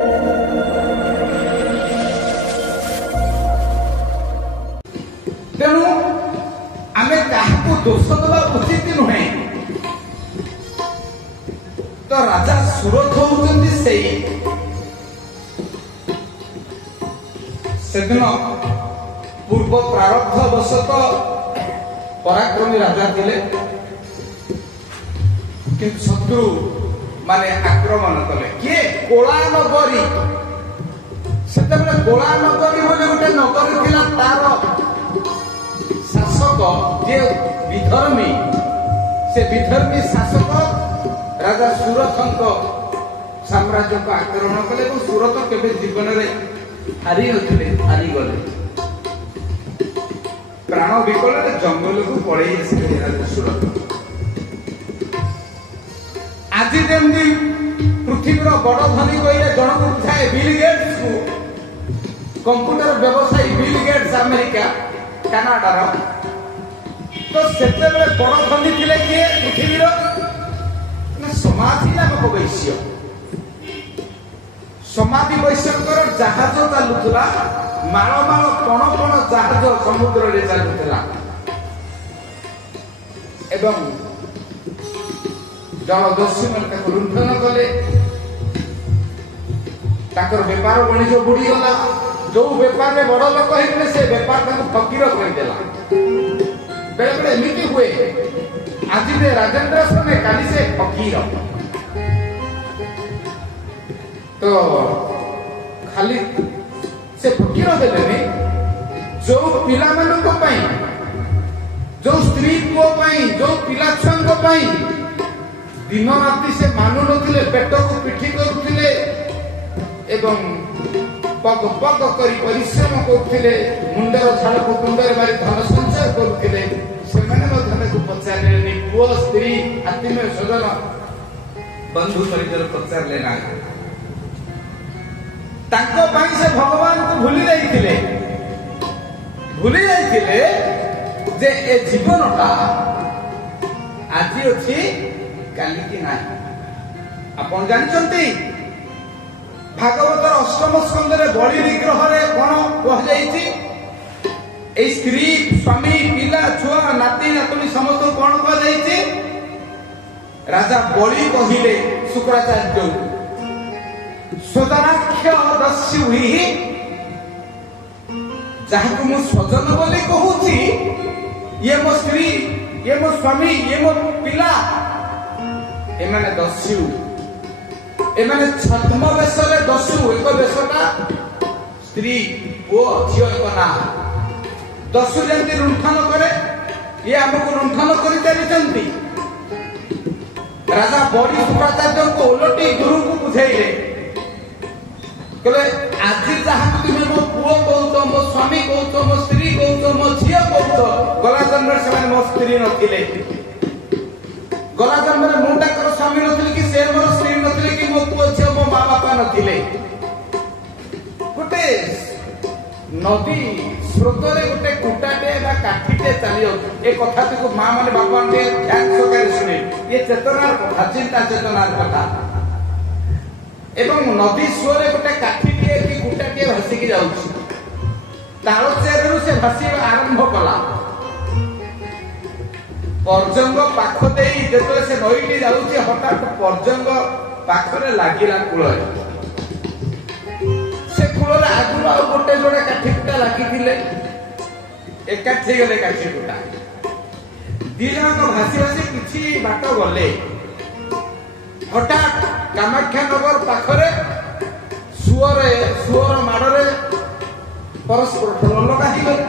तेणु आमे काहाको दोष देवा उचित नुहे। तो राजा सुरथ होउछन्ति सेदिन पूर्व प्रारब्ध वशत पराक्रमी राजा थिले, किंतु शत्रु माने आक्रमण कले किए कोला नगरी। सेतेबेले कोला नगरी बोले गोटे नगरी थिला, तार शासक जे विधर्मी, से विधर्मी शासक राजा सुरथंक साम्राज्य को आक्रमण कले। सुरथ केबे जीवन रे हारी नथिले, हारी गले, प्राण विकल जंगल को पड़े राजा सुरथ। आज जमी पृथ्वीर बड़ धनी कहले जन को बुझाए बिल गेट्स को, कंप्यूटर व्यवसायी बिल गेट्स अमेरिका कनाडार। तो सेतेबेले बड़ धनी थिले किए पृथ्वीर समाधि नामक वैश्य। समाधि वैश्यकर जहाज चलुला, माल माल कण कण जहाज समुद्र रे चलुला एवं जलदस्यु मैंने लुंठन कले। ताकर बेपार वाणिज्य बुड़ीगला। जो बेपार में बड़ लोक होते से बेपार फकीर करदेला। बेले बेले एमती हुए, आज राजेंद्र समय काली से फकीर। तो खाली से फकीर देले जो पिला मानक पई, जो स्त्री पुओ पई, जो पिला छुआंक पई दिन राति से मानु नथिले, पेट को पिठी करुथिले एवं पग पग करी परिश्रम करुथिले, मुंडर झाड़ को कुंडर मारी धन संचय करुथिले। सेमाने मधने को पचारले पुओ स्त्री आत्मीय स्वजन बंधु परिजन पचारले ना। तांको पाई से भगवान को भूली जाइथिले जे ए जीवनटा आज अछि काली की नाही। आपण जानचंती भागवतर अष्टम स्कंद रे बलि निग्रह रे कोन कह जाईछि? ए स्त्री स्वामी पिला छुआ नाती नातुनी समस्त कोन कह जाईछि? राजा बलि कहिले शुक्राचार्य स्वजनाख्य दस्युहि, जहां मु स्वजन बोली कहूची, ये मो स्त्री, ये मो स्वामी, ये मो पिला, एमाने दस्यु, एमाने छद्म बेशरे दस्यु। एक बेशटा स्त्री ओ झियो एक ना। दस्यु जंती लुंठन करे, ये हमको लुंठन करि चलिचंती। राजा बड़ी शुक्राचार्य को उलटी गुरु को बुझाइले, कहले आज जहाँ तुम्हें मो पुओ कहूच, मो स्वामी कहूच, मो स्त्री कहूच, मो झियो कहूच, गला जन्म से मो स्त्री नथिले। गला जन्म मुंडा स्वामी नथिले कि से मोर स्त्री नथिले कि मो पुओ झियो मो माँ बापा नथिले। गोटे नदी स्रोत रे गोटे कुटाटे बा काठीटे चली जाउ, ए कथा को माँ माने बापा माने ध्यान सहकारे शुणे। ये चेतनार कथा, चिंता चेतनार कथा। एवं नदी सुरे गोटे काठीटे कि कुटाटे भासिकी जाउछि, ताल चेरु से भासी आरंभ कला। पर्जंग पाख देई जेतले से नईटी जाउछि, हठात पर्जंग पाखरे लागिला कूल। से कूल रे आगु आ गोटे जोड़े काठी कुटा लागिथिले, एकाठी गले काठी कुटा। दी जन भासी भासी किछि बाट गले, हठात कामाख्या नगर पाखरे सुअर माड़े परस्पर अलग गले।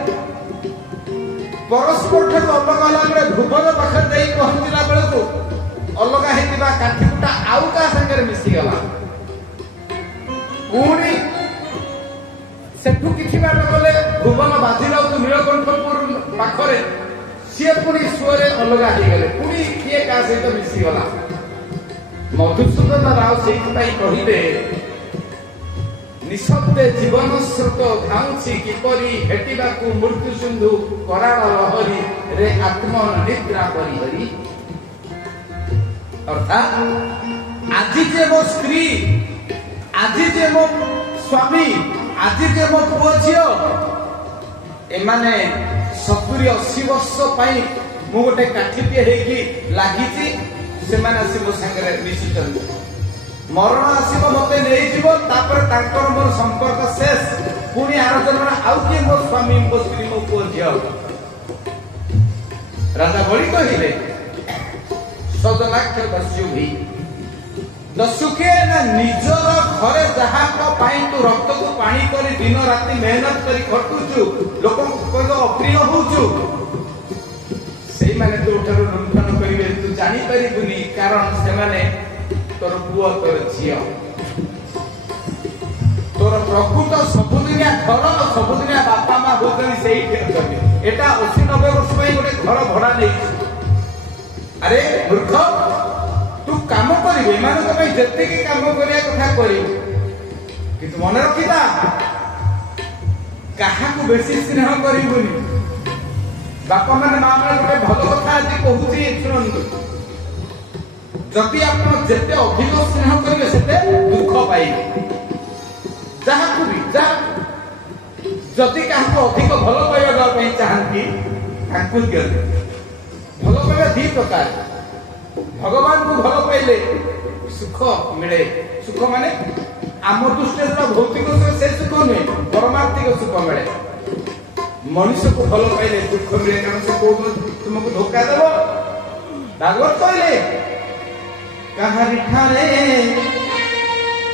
परस्पर अलग है भुवन पाखे जाई पहुंचला बेलू अलग होता काठीकुटा आउ का संगे मिसीगला। पुणी सेठू किछि बाट गले भुवन बाजी जाऊ नीलकंठपुर पाखरे सी पुणी सुअरे अलग होगले, पुणी किए का सहित मिसीगला। मधुसूदन राव से कहले निशब्दे जीवन स्रोत धाउछि किपरि हेटिबाकू मृत्यु सिंधु कराळ लहरी रे आत्म निद्रा करी हरि। अर्थात आज जे वो स्त्री আজি जे मो स्वामी আজি जे मो पुओ झियो एमाने 70-80 वर्ष पाई मु गोटे काठीटे हेकी लागिची से माने आसी मो संगे मिसी चलते मरण आसीबो मते नेई जीवो तापर तांकर मोर संपर्क शेष पुनी आर जन्म आउ के मो स्वामी मो स्त्री मो पुओ झियो राजा बड़ी कहिले सदलाक्ष दस्यु भी दसुके ना निजर घरे जहा को पाई तू रक्त को पानी करी दिन राति मेहनत करी खटुचु लोक को अप्रिय होचु सेई माने तो उठरो लुंठन करिवे तू जानि परिबुनी कारण से माने तोर पुओ तोर झियो तोर प्रकृत सबुदिनिया घर सबुदिनिया बापा मां होतनी सेई ठेकते एटा 80-90 वर्ष पई गोटे घर भड़ा नै अरे मूर्ख तू काम करिवे माने तो जत्ते की काम करिया कथा करिवे किंतु मन रखिता काहा को बेसी स्नेह करिबुनी बापा माने मां माने गोटे भलो कथा आज कहूची सुनंतु जति आपण जत्ते अधिक स्नेह करिवे सेते दुख पाइबे जहा को भी जा जति काहा को अधिक भलो पाइबा पई चाहंती ताकू दियो भलो पाइबा दी प्रकार भगवान को भलो पाइले सुख मिले सुख माने आम दृष्टि भौतिक सुख से सुख नहीं परमार्थिक सुख मिले मनुष्य को भलो पाइले दुख मिले कारण से तुमको धोखा देव भागवत कहले कहारी ठारे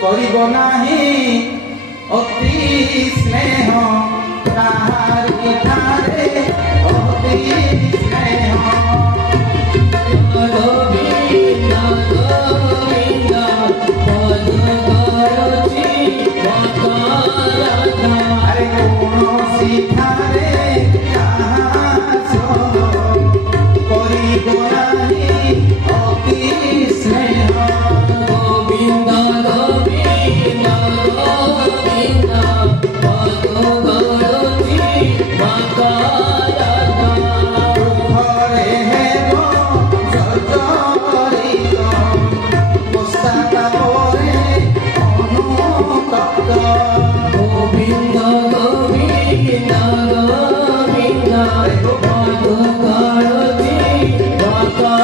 करिबो नाही अति स्नेह कहारी ठारे अति स्नेह अरे कौनसी थारे करिबो नाही अति स्नेह गोविंद गोविंद गोविंद पद गरजी माता घरे हे गो जजरी पुस्तका परे अनुतप्त गोविंद गोविंद गोविंद पद गरजी माता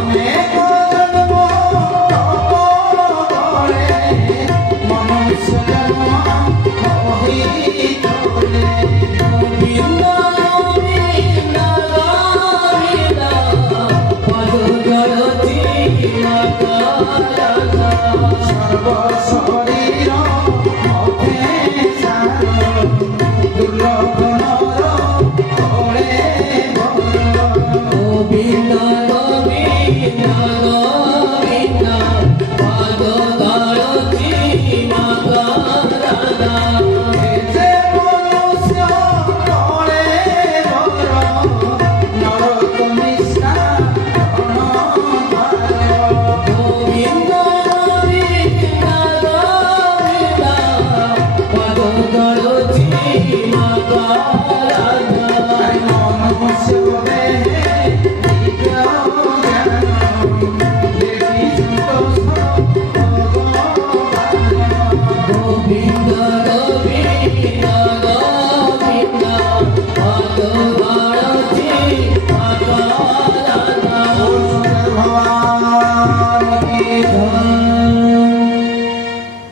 अनेक जन्म तपरे मनुष्य जन्म होई तोले गोविंद गोविंद गोविंद पद गरजी माता सर्व शरीर मते सार दुर्लभ नर घरे भर गोविंद गोविंद गोविंद पद गरजी माता जे मनुष्य तळे भर नरक मिश्रा गोविंद गोविंद गोविंद पद गरजी माता मनुष्य देहे दिव्य ज्ञान देवी संतोष गोविंद गोविंद गोविंद पद गरजी माता भगवान की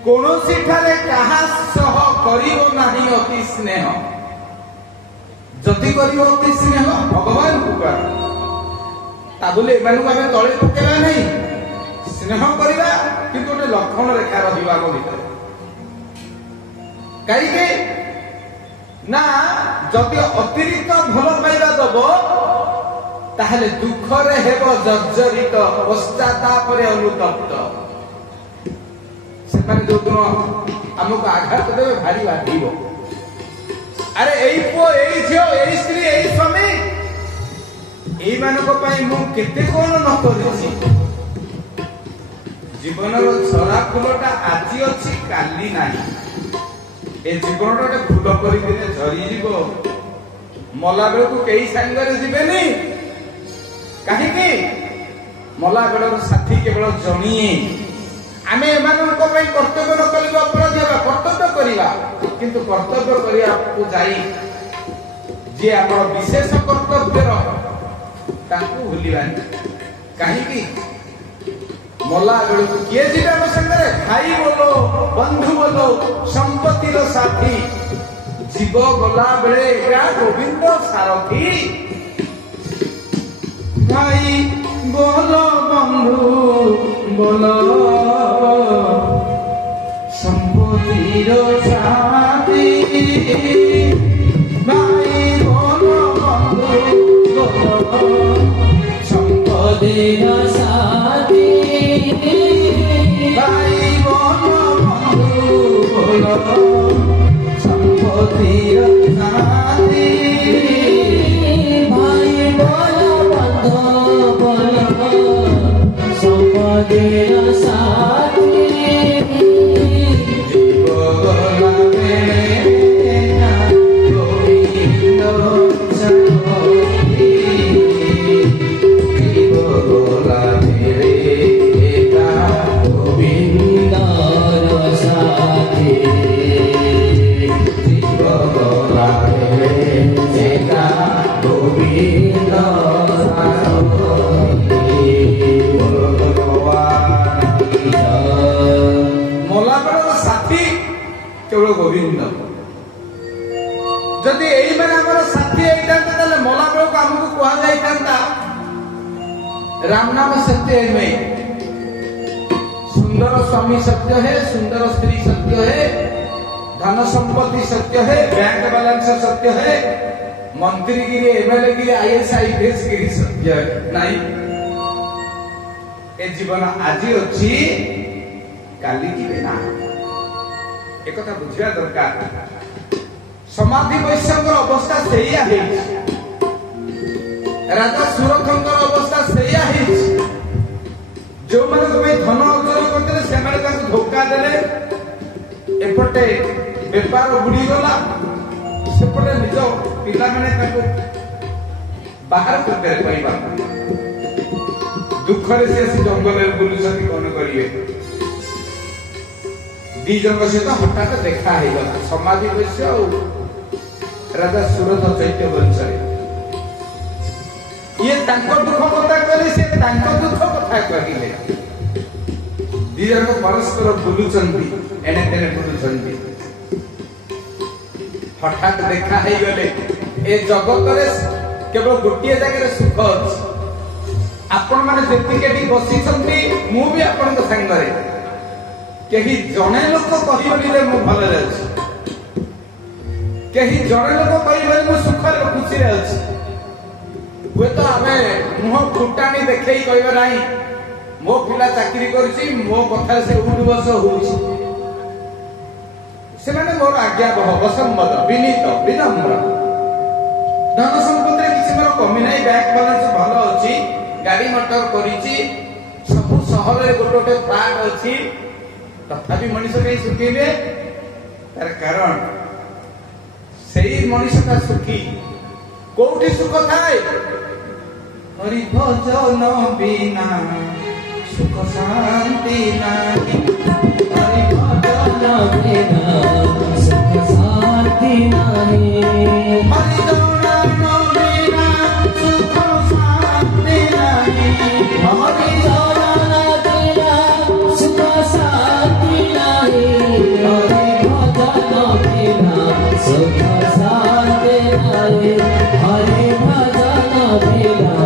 कौनसी ठारे कहा सह करिबो नाही अति स्नेह जति करिबो अति स्नेह भगवान को कर ता बोले एमानु आमे तळे पकेबा नहीं स्नेह करिबा किंतु गोटे लक्षण रेखा रहिबा को भीतर काई के ना जति अतिरिक्त भलो पाइबा दबो ताहले दुख रे हेबो जर्जरित पश्चाताप रे अनुतप्त से माने जो दिन हमको आघात देवे भारी बाधिबो अरे एई पो एई झियो एई स्त्री एई स्वामी एई मानको पई मु केते कोन न करिछि जीवनर छरा फुलटा आजि अछि काली नाही ए जीवनटा एक फुल करी दिने झरी जीवो मला बेल को केई संगरे जीवेनी काहे की मला बेलर साथी केवल जणिए आमे एमाननको पई कर्तव्य न करिबा अपराध हेबा कर्तव्य करिबा किंतु कर्तव्य करिया को जाई जे हमर विशेष कर्तव्य रो ताकू भूलिबानी काहे की मोला बेल किए जीवे हम संगे भाई बोलो बंधु बोलो संपत्ति रो साथी जीव गला बेले एका गोविंद सारथी भाई बोलो बंधु बोलो संपत्ति रो साथी भाई बोलो बंधु बोलो संपत्ति रो साथी भाई बोलो बंधु बोलो संपत्ति रो साथी भाई बोलो बंधु बोलो संपत्ति रो साथी जीव गला बेना गोविंद सारथी जीव गला बेना गोविंद सारथी जीव गला बेना गोविंद साथी केवल गोविंद जदि यही मैंने हमारा साथी होता मला बेल को आमको कह जाता राम नाम सत्य है में सुंदर स्वामी सत्य है सुंदर स्त्री सत्य है धन संपत्ति सत्य है बैंक बैलेंस सत्य है मंत्री गिरी एमएलए गिरी आईएएस आईपीएस गिरी सत्य नहीं ए जीवन आज अच्छी काली की ना एक कथा बुझिया दरकार समाधि वैश्यंकर अवस्था सेया है राजा सुरथंकर अवस्था सेया है जो माने को धन अर्जन करते से माने ताको धोखा देले एपटे व्यापार बुड़ी गला सेपटे निज पिला माने ताको बाहर करते पाइबा दुख रे से जंगल में बुलुछथि कोन करिवे दी जन सहित हठात देखा है समाधि वैश्य राजा सुरथ चैत्य वंश ये दुख कथा कहले से दुख कथा कहले दी जन परस्पर बुलुचंती एने तेने बुलुचंती हठात देखा है गले ए जगत रे केवल गोटिए जगह सुख अछि आपण माने जेतिके बसी छंती मु भी आपण को संगरे कहीं जड़े लोक कह भल कहीं जड़े लोक कह सुख खुशी हे तो आम मुह फुटाणी देखे कह ना मो पिला चाकरी कर मो कथा से उठ बस हो मोर आज्ञा बसंबद विनीत विनम्र धन संपत्ति किसी मोर कमी ना बैंक बैलेंस भल अच्छी गाड़ी मोटर कर सब सहर में गोटे गोटे फ्लाट अच्छी तथापि मनुष्य कहीं सुखी ने तार कारण से मनुष्यता सुखी कोठी सुख थाए हरि भजन बिना सुख शांति नाही हरि भजन बिना सुख शांति नाही हरि भजन बिना सुख शांति नाही हरि भजन बिना सुख शांति नाही हरि भजन बिना सुख शांति नाही हरि भजन बिना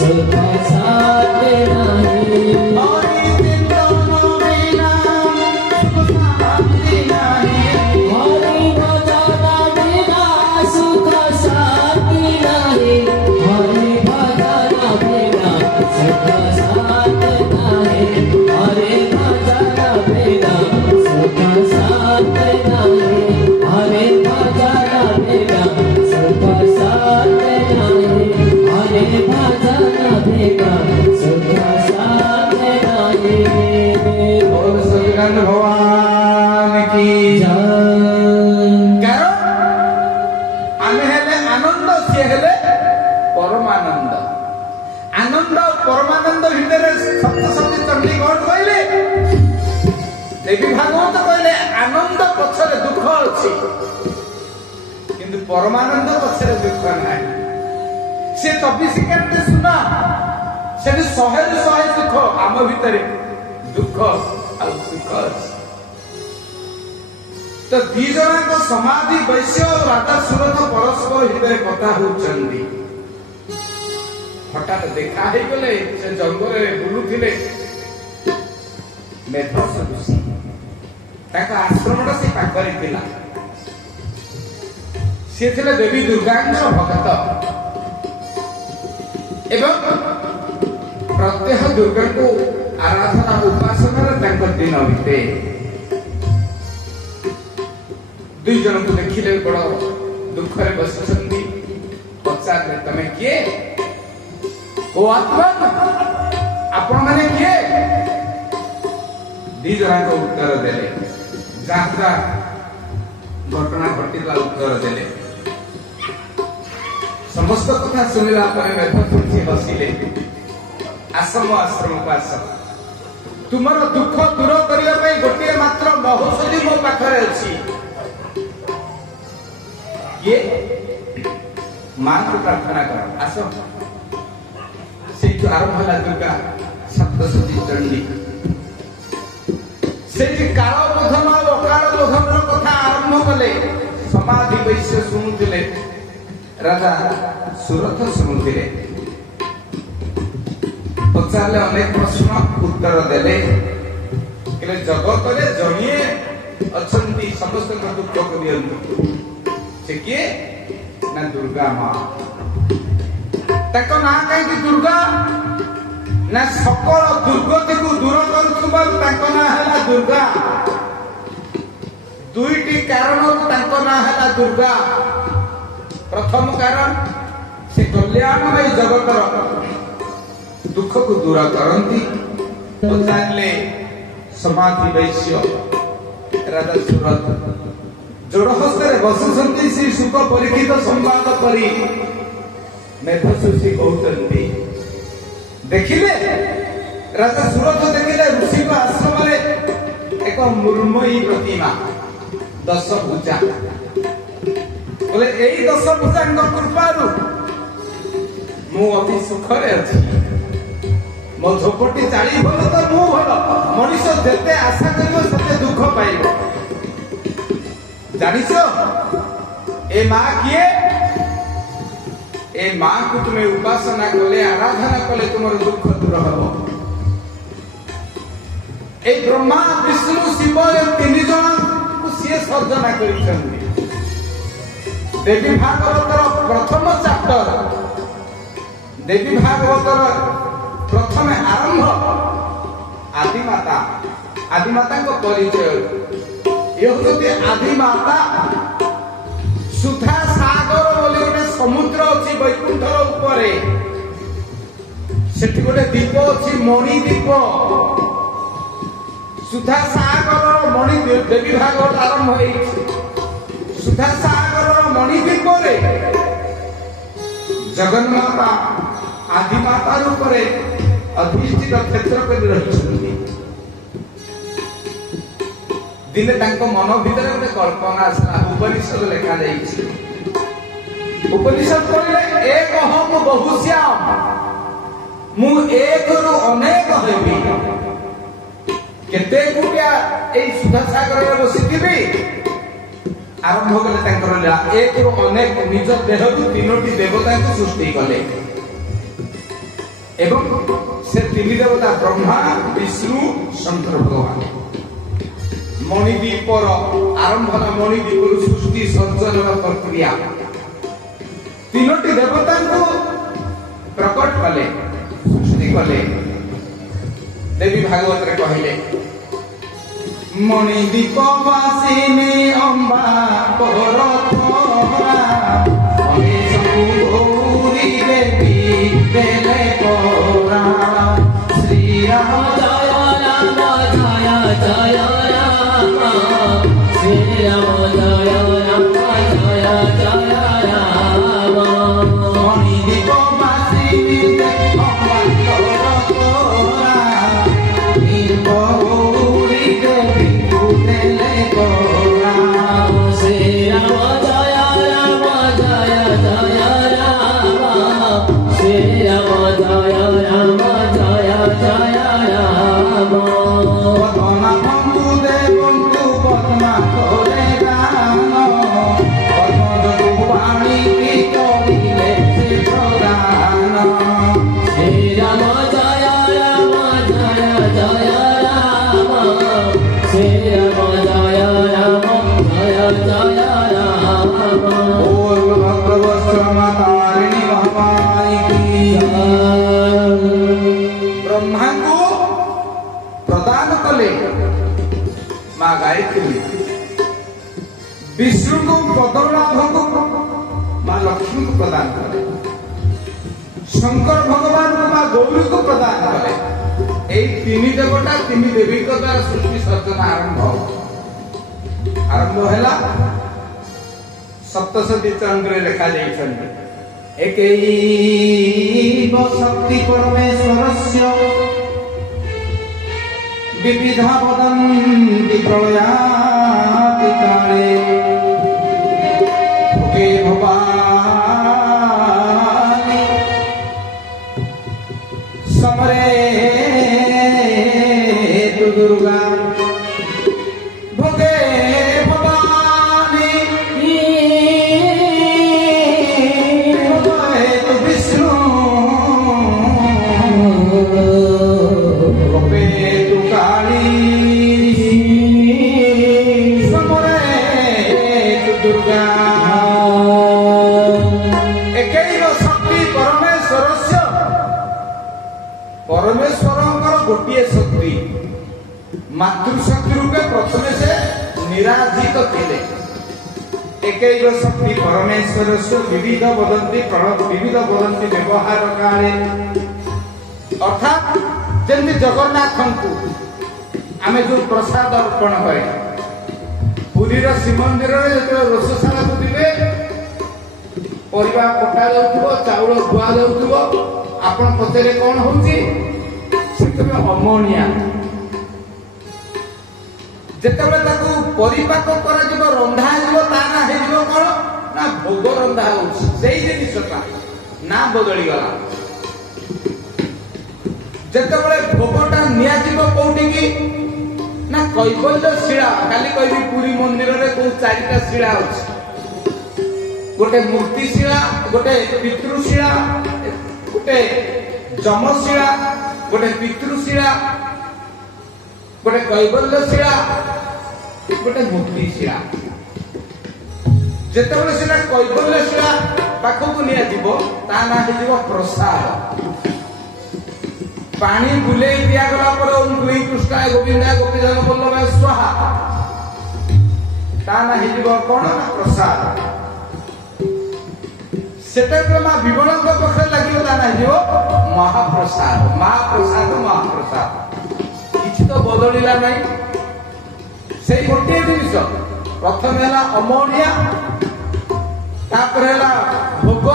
सुख शांति नाही हरि चिंतन बिना सुख शांति नाही हरि भजन बिना सुख शांति नाही हरि भजन बिना सुख शांति नाही हरि भजन बिना सुख शांति नाही हरि भजन बिना सुख शांति नाही हरि भजन बिना सुख शांति नाही। बोल सतगुरु भगवान की जय। आमे हेले आनंद से हेले परमानंद आनंद और परमानंद भितर सप्तशती चंडी कौन कहले कहले आनंद पछरे दुख अछि किंतु परमानंद पछरे दुख नाही से 24 घंटे सुना से 100 दुख आम भितर दुख आ सुख अछि तो दी जनाक समाधि वैश्य और राधा सुरथ परस्पर हृदय कथा होचंदी हठात देखा है गले से जंगल रे बुलुथिले मेधस ऋषि ताका आश्रमटा से पाखरे थिला से थिले देवी दुर्गांकर भक्त एवं प्रत्येक दुर्गा को आराधना उपासना रे तांकर दिन बीते दुई जन को देखिले बड़ दुख रे बसछंदी पचारे तमे किए ओ आत्मा आपण माने किए दी जन को उत्तर देले जात्रा घटना घटिला उत्तर देले समस्त कथा सुनिला परे मेधपुरुषी हसिले आश्रम को आस तुमर दुख दूर करिया पई गोटे मात्र महौषधि मो पाखरे अछि ये मां को प्रार्थना कर आसो से जो आरंभ होला दुर्गा सप्तशती चंडी से जे काल बोधन और अकाल बोधन कथा आरंभ कले समाधि वैश्य सुनुथिले राजा सुरथ सुनुथिले पचारले अनेक प्रश्न उत्तर देले कि जगत रे जणिए अछंती समस्त दुख को दियंतु से किए ना दुर्गा मां ताको ना कहीं दुर्गा ना सकल दुर्गति को दूर करुवा ताको ना है दुर्गा दुईटी कारण ताको ना है दुर्गा प्रथम कारण से कल्याणमय जगतर दुख को दूर करती पचारे समाधि वैश्य राजा सुरथ जोड़ हस्ते बसुंती श्री सुख परीक्षित संवाद करी मेधशुषी कहते देखिले राजा सुरथ देखिले ऋषि को आश्रम एक मृण्मयी प्रतिमा 10 भुजा बोले यही 10 भुजा कृपारू मु अति सुखरे अछि मो झोपटी चाली भल तो मु भल मनुष्य जेते आशा करियो सेते दुख पाइबो जानिছো ए मां किए ए मां को तुम्हें उपासना कले आराधना कले तुमर दुख दूर हबो ए ब्रह्मा विष्णु शिव ए तीन जन को सिए सर्जना करिसंती देवी भागवतर प्रथम चैप्टर देवी भागवतर प्रथम आरंभ आदिमाता को परिचय ये होते आदिमाता सुधा सागर बोली गोटे समुद्र अच्छी वैकुंठर उपरे सेठी गोटे द्वीप अच्छी मणि द्वीप सुधा सागर मणि देवी भागवत आरंभ हो सुधा सागर मणि द्वीप रे जगन्माता आदिमाता रूप में अधिष्ठित क्षेत्र कर रही दिने तांको मन भीतर गोटे कल्पना आसला उपनिषद लेखा जाइछि उपनिषद कहले एक अहम बहुश्याम मु एक रु अनेक हेबी केते गुटिया ए सुधा सागर रे बसिथिबी आरंभ कले तांकर एक रु अनेक निज देह को तीनोटी देवता को सृष्टि कले एवं से तीन देवता ब्रह्मा विष्णु शंकर भगवान मणिद्वीपर आरंभना मणिद्वीपर सृष्टि संचलन प्रक्रिया तीनोटी देवता को प्रकट कले सृष्टि कले देवी भागवत रे कहले मणिद्वीप वासिनी अम्बा परथरा अमे सबु गौरी देवी देले कोरा श्री राम जय राम जय जय राम श्री राम जय राम जय जय राम मणिद्वीप वासिनी अम्बा परथरा गौरी देवी देले देखिली विष्णु को पद्मनाभ को माँ लक्ष्मी को प्रदान करे, शंकर भगवान को माँ गौरी को प्रदान करे। यही तीन देवता तीन देवी को द्वारा सृष्टि सर्जना आरंभ है। सप्तशती चंद्र लिखा जाइए एक शक्ति परमेश्वरस्य विविधा वदन्ति प्रलयाति काले भुगे भवानि समरे तु दुर्गा भुगे भवानि भुगे तु विष्णु भुगे तु काली समरे तु दुर्गा। एकैव शक्ति परमेश्वरस्य परमेश्वरଙ୍କର ଗୋଟିଏ ଶକ୍ତି मातृशक्ति रूपे प्रथम से निराजित थे। एकैव शक्ति परमेश्वरस्य विविध वदन्ति व्यवहार काले अर्थात जमी जगन्नाथ को आम जो प्रसाद अर्पण करे पुरीर श्रीमंदिर में जो रोषशाला को दिवे परिवा कटा जाउथबो चाउल धुआ जाउथबो आपण पचरे कौन होउची सेतबे अमोनिया जेतबे ताकू परिपाक करा जिवो रंधा जिवो ता ना हे जिवो कोन ना भोग रंधा होउची सेही जिनिसटा ना बदली गला। जेतबे भोगटा निया जिवो कोउठी की ना कैवल्य शिला खाली कहबी पुरी मंदिर रे को चारिटा शिला होउची गोटे मूर्ति शिला गोटे पितृशिला गोटे जमशिला गोटे पितृशिला गोटे कैवल्य शिला गोटे मूर्ति शिला। जेतबे सिना कैवल्य शिला पाखक निया जीवो ता ना हे जीवो प्रसाद पानी बुले दिया गला पर ओम श्री कृष्णाय गोविंदाय गोपीजन वल्लभाय स्वाहा ता ना हे जीवो कोन ना प्रसाद सेटा मां विमला पक्ष लगी ता ना जीवो महाप्रसाद महाप्रसाद महाप्रसाद किछि तो बदलिला नहीं से गोटे जिनिस प्रथम है अमोनिया तापर है भोग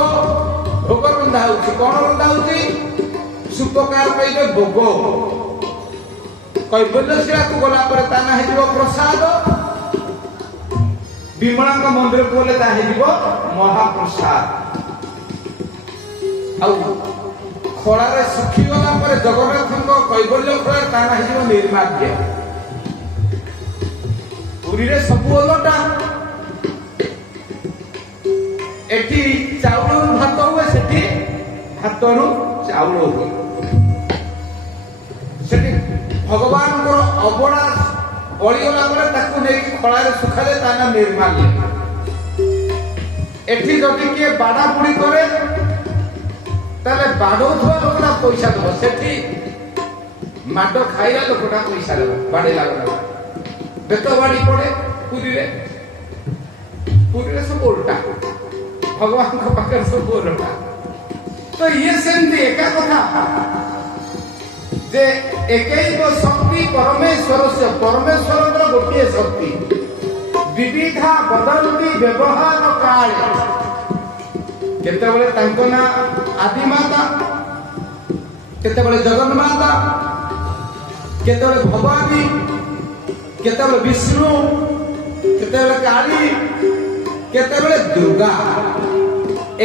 भोग रंधा होउची कोन रंधा होउची सुपकार पाइबे भोग कैवल्य शिला को गला पर ता ना हेजिबो प्रसाद विमला मंदिर को बोले ता हेजिबो महाप्रसाद आउ खड़ा रे सुखी गला पर जगन्नाथ कैवल्य फल ता ना हेजिबो निर्माल्य पुरी रे सब ओलटा एठी चाउल भात हुए सेठी भातनु चाउल हुए सेठी भगवान को अबड़ा बळीगला पर ताकू नै खळा रे सुखाले ता ना निर्माल्य एठी जदि के बाडा पुडी करे ताले बाडो थवा लोकटा पैसा दबो सेठी माडो खाइला लोकटा पैसा दबो बाडे लागला बेतवाड़ी पड़े पुरी रे सब उल्टा भगवान को पाकर सब उल्टा। तो ये सेमती एका कथा जे एकैव शक्ति परमेश्वरस्य परमेश्वरर गोटे शक्ति विविधा बदलती व्यवहार काले केतेबेले तांको ना आदिमाता केतेबेले जगन्माता केतेबेले भवानी केतेबेले विष्णु केतेबेले काली केतेबेले दुर्गा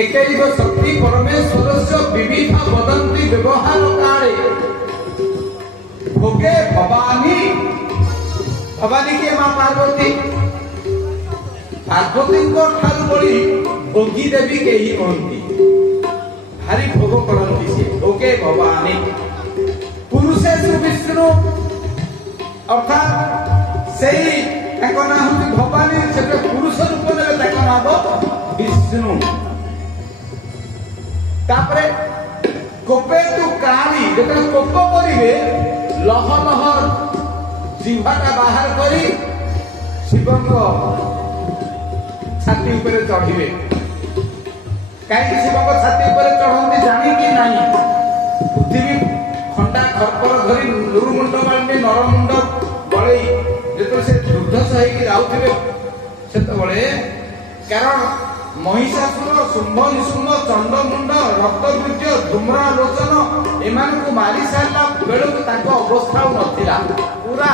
एकैव शक्ति परमेश्वरस्य विविध वदन्ति व्यवहार काले भोगे भवानी भवानी के मां पार्वती पार्वती को ठारू बड़ी भोगी देवी के ही कहती भारी भोग करती से भोगे भवानी पुरुषेषु विष्णु अर्थात सेही ताको ना होती भवानी से पुरुष रूप में ताको ना हो विष्णु तापरे कोपे तु काली जेते कोप करिवे लह लह जिह्वाटा बाहर करी ଶିବଙ୍କ ଛାତି ଉପରେ ଚଢିବେ। କାହିଁକି ଶିବଙ୍କ ଛାତି ଉପରେ ଚଢନ୍ତି ଜାଣିକି ନାହିଁ। ପୃଥିବୀ ଖଣ୍ଡା ଖର୍ପର ଧରି ନୁରୁମୁଣ୍ଡ ମାଳିନୀ ନରମୁଣ୍ଡ ବଳେଇ ଯେତେବେଳେ ସେ ଦୁର୍ଦ୍ଧସ ହେଇକି ଯାଉଥିବେ ସେତେବେଳେ କାରଣ ମହିଷାସୁର ଶୁମ୍ଭ ନିଶୁମ୍ଭ ଚଣ୍ଡମୁଣ୍ଡ ରକ୍ତବୀର୍ଯ୍ୟ ଧୂମ୍ରାଲୋଚନ ଏମାନଙ୍କୁ ମାରି ସାରିଲା ବେଳକୁ ତାଙ୍କ ଅବସ୍ଥା ଆଉ ନଥିଲା। ପୁରା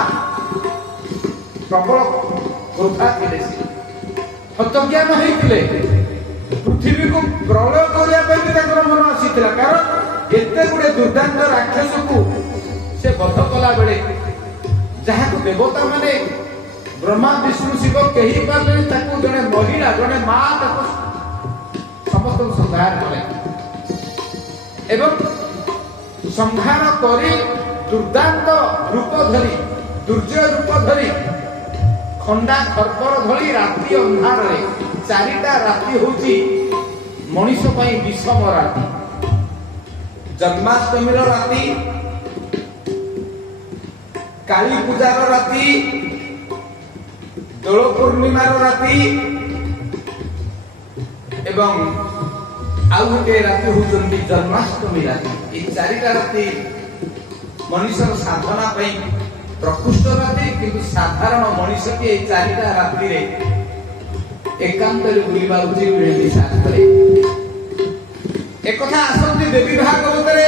ପ୍ରବଳ କ୍ରୋଧା ଥିଲେ, ହତଜ୍ଞାନ ହେଇଥିଲେ। ପୃଥିବୀକୁ ପ୍ରଳୟ କରିବା ପାଇଁ ବି ତାଙ୍କର ମନ ଆସିଥିଲା। କାରଣ ଏତେ ଗୁଡେ ଦୁର୍ଦାନ୍ତ ରାକ୍ଷସକୁ ସେ ବଧ କଲା ବେଳେ ଯାହାକୁ ଦେବତା ମାନେ ବ୍ରହ୍ମା ବିଷ୍ଣୁ ଶିବ କେହି ପାରିଲେନି, ତାକୁ ଜଣେ ମହିଳା ଜଣେ ମା ତାକୁ ସମସ୍ତଙ୍କୁ ସଂହାର କଲେ ଏବଂ ସଂହାର କରି ଦୁର୍ଦାନ୍ତ ରୂପ ଧରି ଦୁର୍ଜୟ ରୂପ ଧରି ଖଣ୍ଡା ଖର୍ପର ଧରି ରାତି ଅନ୍ଧାରରେ 4ଟା ରାତି ହଉଛି ମଣିଷ ପାଇଁ ବିଷମ ରାତି। ଜନ୍ମାଷ୍ଟମୀର ରାତି, କାଳୀ ପୂଜାର ରାତି, ଦୋଳ ପୂର୍ଣ୍ଣିମାର ରାତି ଏବଂ ଆଉ ଗୋଟିଏ ରାତି ହଉଛନ୍ତି ଜନ୍ମାଷ୍ଟମୀ ରାତି। এই 4ଟା ରାତି ମଣିଷର ସାଧନା ପାଇଁ ପ୍ରକୃଷ୍ଟ ରାତି। କିନ୍ତୁ ସାଧାରଣ ମଣିଷଟି এই 4ଟା ରାତିରେ ଏକାନ୍ତରେ ବୁଲିବା ଉଚିତ ବୋଲି ଶାସ୍ତ୍ରରେ একথা আসନ୍ତି ଦେବୀ ଭାଗବତରେ।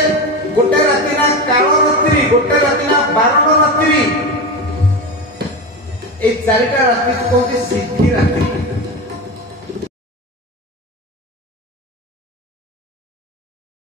ଗୋଟେ ରାତି ନା କାଳ ରାତ୍ରି, ଗୋଟେ ରାତି ନା ବାରଣ ରାତ୍ରି। এই 4টা ରାତି କହୁଛି ସିଦ୍ଧି ରାତ୍ରି।